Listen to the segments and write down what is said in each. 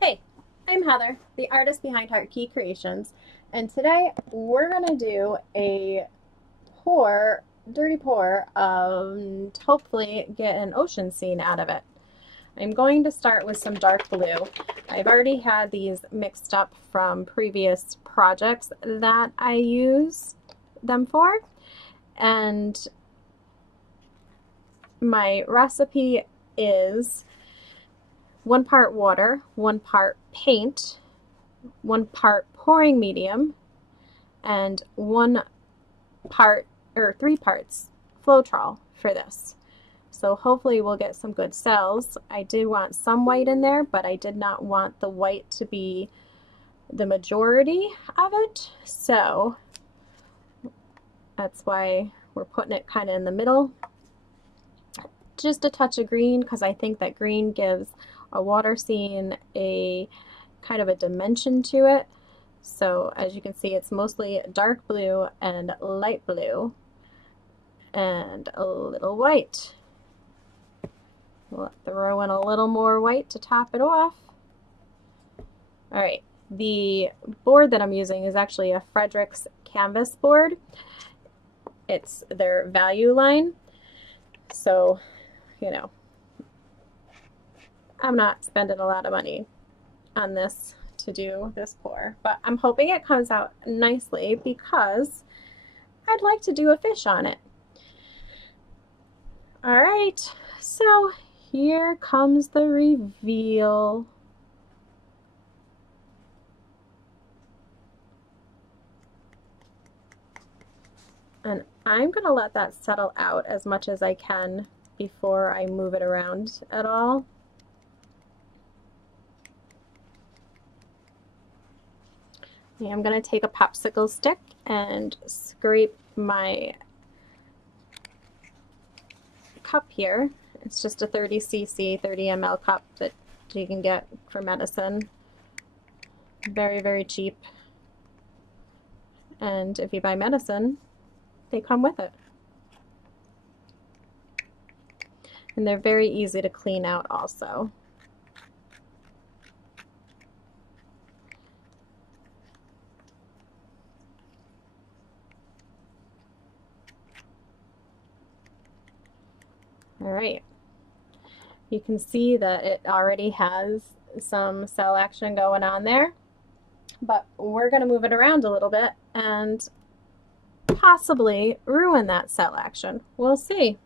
Hey, I'm Heather, the artist behind Heart Key Creations, and today we're gonna do a dirty pour, to hopefully get an ocean scene out of it. I'm going to start with some dark blue. I've already had these mixed up from previous projects that I use them for, and my recipe is 1 part water, 1 part paint, 1 part pouring medium, and 1 part or 3 parts Floetrol for this. So hopefully we'll get some good cells. I did want some white in there, but I did not want the white to be the majority of it. So that's why we're putting it kind of in the middle. Just a touch of green, because I think that green gives a water scene a kind of a dimension to it. So as you can see, it's mostly dark blue and light blue and a little white. We'll throw in a little more white to top it off. All right, the board that I'm using is actually a Fredrix canvas board. It's their value line. So, you know, I'm not spending a lot of money on this to do this pour, but I'm hoping it comes out nicely because I'd like to do a fish on it. All right, so here comes the reveal. And I'm gonna let that settle out as much as I can before I move it around at all. I'm going to take a popsicle stick and scrape my cup here. It's just a 30 cc, 30 ml cup that you can get for medicine. Very, very cheap. And if you buy medicine, they come with it. And they're very easy to clean out also. All right, you can see that it already has some cell action going on there, but we're going to move it around a little bit and possibly ruin that cell action. We'll see.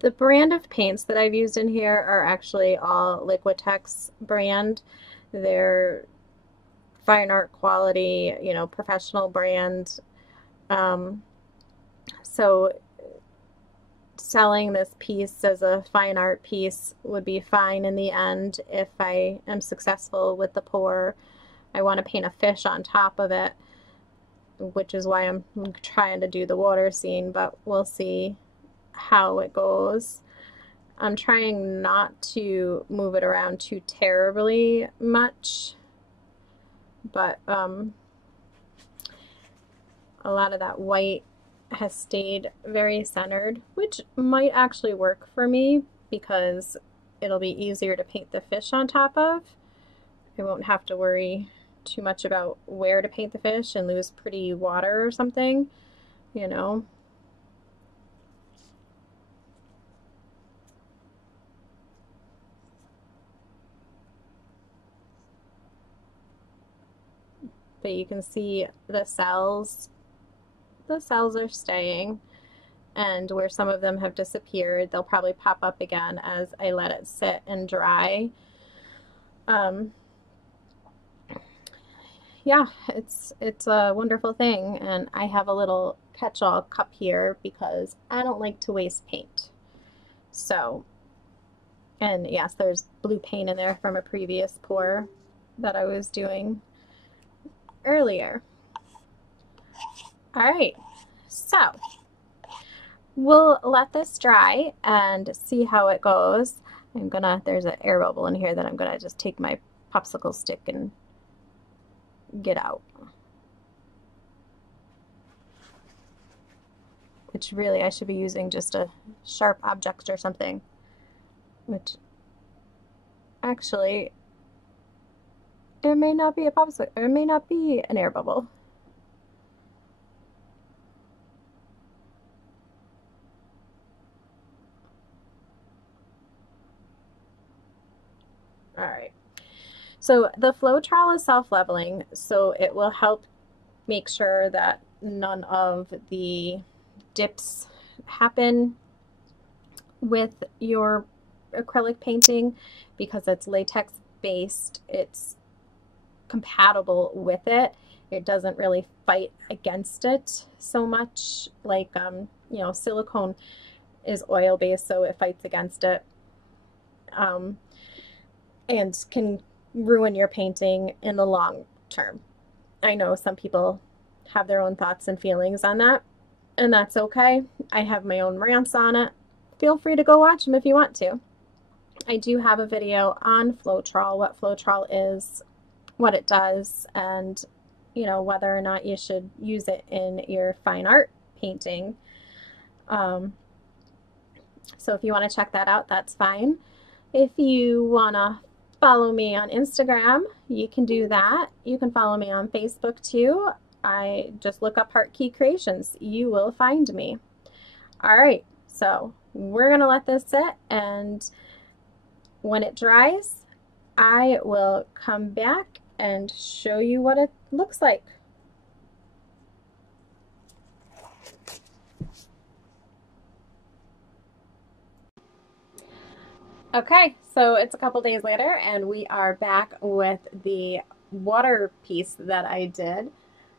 The brand of paints that I've used in here are actually all Liquitex brand. They're fine art quality, you know, professional brand. So selling this piece as a fine art piece would be fine in the end if I am successful with the pour. I want to paint a fish on top of it, which is why I'm trying to do the water scene, but we'll see how it goes. I'm trying not to move it around too terribly much, but a lot of that white has stayed very centered, which might actually work for me because it'll be easier to paint the fish on top of. I won't have to worry too much about where to paint the fish and lose pretty water or something, you know. But you can see the cells are staying, and where some of them have disappeared, they'll probably pop up again as I let it sit and dry. Yeah, it's a wonderful thing, and I have a little catch-all cup here because I don't like to waste paint. So, and yes, there's blue paint in there from a previous pour that I was doing earlier. All right, so we'll let this dry and see how it goes. There's an air bubble in here that I'm gonna just take my popsicle stick and get out. Which really I should be using just a sharp object or something. Which actually, it may not be a popsicle, it may not be an air bubble. All right. So the Floetrol is self-leveling, so it will help make sure that none of the dips happen with your acrylic painting because it's latex based. It's compatible with it. It doesn't really fight against it so much like, you know, silicone is oil based, so it fights against it and can ruin your painting in the long term. I know some people have their own thoughts and feelings on that, and that's okay. I have my own rants on it. Feel free to go watch them if you want to. I do have a video on Floetrol, what Floetrol is, what it does, and you know, whether or not you should use it in your fine art painting. So if you want to check that out, that's fine. If you want to follow me on Instagram, you can do that. You can follow me on Facebook too. I just look up Heartkey Creations. You will find me. All right, so we're gonna let this sit, and when it dries, I will come back and show you what it looks like. Okay, so it's a couple days later and we are back with the water piece that I did,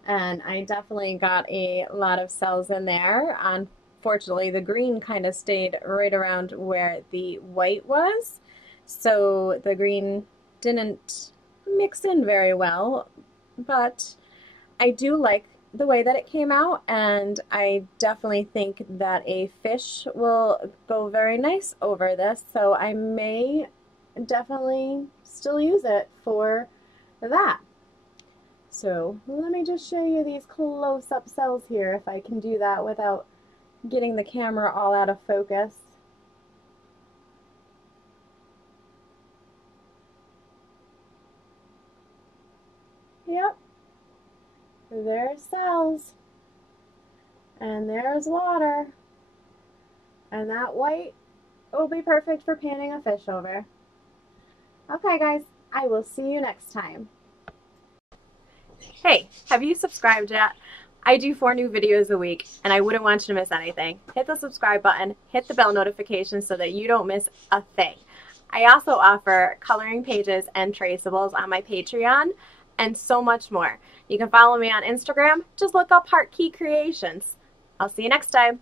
and I definitely got a lot of cells in there. Unfortunately, the green kind of stayed right around where the white was, so the green didn't mix in very well, but I do like the way that it came out, and I definitely think that a fish will go very nice over this, so I may definitely still use it for that. So let me just show you these close-up cells here, if I can do that without getting the camera all out of focus. Yep. There's cells, and there's water, and that white will be perfect for painting a fish over. Okay guys, I will see you next time. Hey, have you subscribed yet? I do 4 new videos a week, and I wouldn't want you to miss anything. Hit the subscribe button, hit the bell notification so that you don't miss a thing. I also offer coloring pages and traceables on my Patreon, and so much more. You can follow me on Instagram. Just look up Heartkey Creations. I'll see you next time.